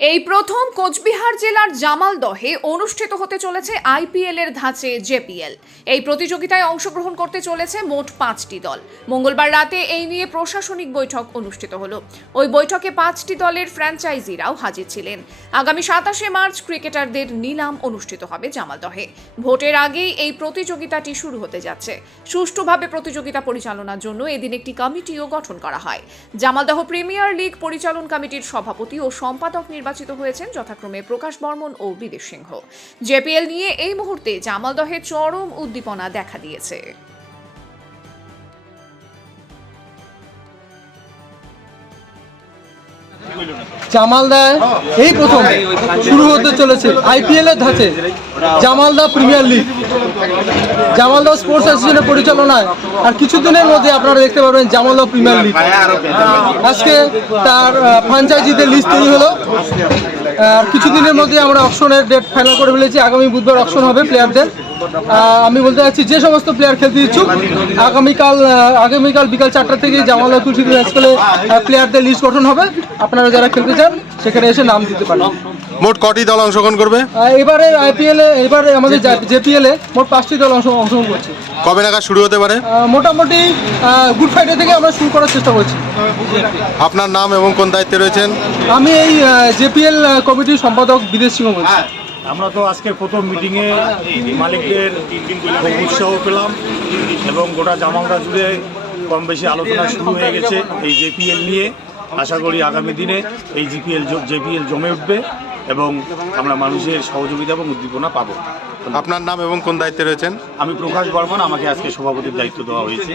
এই প্রথম কোচবিহার জেলার জামালদহে অনুষ্ঠিত হতে চলেছে আইপিএল এর ধাঁচে জেপিএল। এই প্রতিযোগিতায় অংশগ্রহণ করতে চলেছে মোট 5টি দল। মঙ্গলবার রাতে এই নিয়ে প্রশাসনিক বৈঠক অনুষ্ঠিত হলো। ওই বৈঠকে 5টি দলের ফ্র্যাঞ্চাইজিরাও হাজির ছিলেন। আগামী 27শে মার্চ ক্রিকেটারদের নিলাম অনুষ্ঠিত হবে জামালদহে। ভোটের আগেই এই প্রতিযোগিতাটি শুরু হতে যাচ্ছে। সুষ্ঠুভাবে প্রতিযোগিতা পরিচালনার জন্য এদিন একটি কমিটিও গঠন করা হয়। জামালদহ প্রিমিয়ার লিগ পরিচালন কমিটির সভাপতি ও সম্পাদক নির্বাচিত হয়েছেন যথাক্রমে প্রকাশ বর্মন ও বিদেশ সিংহ। জেপিএল নিয়ে এই মুহূর্তে জামালদহে চরম উদ্দীপনা দেখা দিয়েছে। জামালদায় এই প্রথম শুরু হতে চলেছে আইপিএল এর ধাঁচে জামালদা প্রিমিয়ার লিগ। জামালদা স্পোর্টস অ্যাসোসিয়েশনের পরিচালনায় আর কিছুদিনের মধ্যে আপনারা দেখতে পাবেন জামালদা প্রিমিয়ার লিগ। আজকে তার ফ্র্যাঞ্চাইজিদের লিস্ট তৈরি হলো। কিছুদিনের মধ্যে আমরা অকশনের ডেট ফাইনাল করে ফেলেছি। আগামী বুধবার অকশন হবে প্লেয়ারদের। আমি বলতে চাচ্ছি যে সমস্ত প্লেয়ার খেলতে ইচ্ছুক আগামীকাল বিকাল 4টা থেকে জামালদা তুলসীদি স্কুলে প্লেয়ারদের লিস্ট গঠন হবে। আপনারা যারা খেলতে চান সেখানে এসে নাম দিতে পারেন। মোট কটি দল অংশগ্রহণ করবে? এবারে এবারে আমাদের জেপিএল এ মোট 5টি দল অংশগ্রহণ করছে। কবে নাগাদ শুরু হতে পারে? মোটামুটি গুড ফ্রাইডে থেকে আমরা শুরু করার চেষ্টা করছি। আপনার নাম এবং কোন দায়িত্বে রয়েছেন? আমি এই জেপিএল কমিটির সম্পাদক বিদেশ সিংহ বলছি। আমরা তো আজকের প্রথম মিটিংয়ে মালিকদের খুব উৎসাহ পেলাম এবং গোটা জামালদা জুড়ে কম বেশি আলোচনা শুরু হয়ে গেছে এই জেপিএল নিয়ে। আশা করি আগামী দিনে এই জেপিএল জমে উঠবে এবং আমরা মানুষের সহযোগিতা এবং উদ্দীপনা পাবো। আপনার নাম এবং কোন দায়িত্বে রয়েছেন? আমি প্রকাশ বর্মন, আমাকে আজকে সভাপতির দায়িত্ব দেওয়া হয়েছে।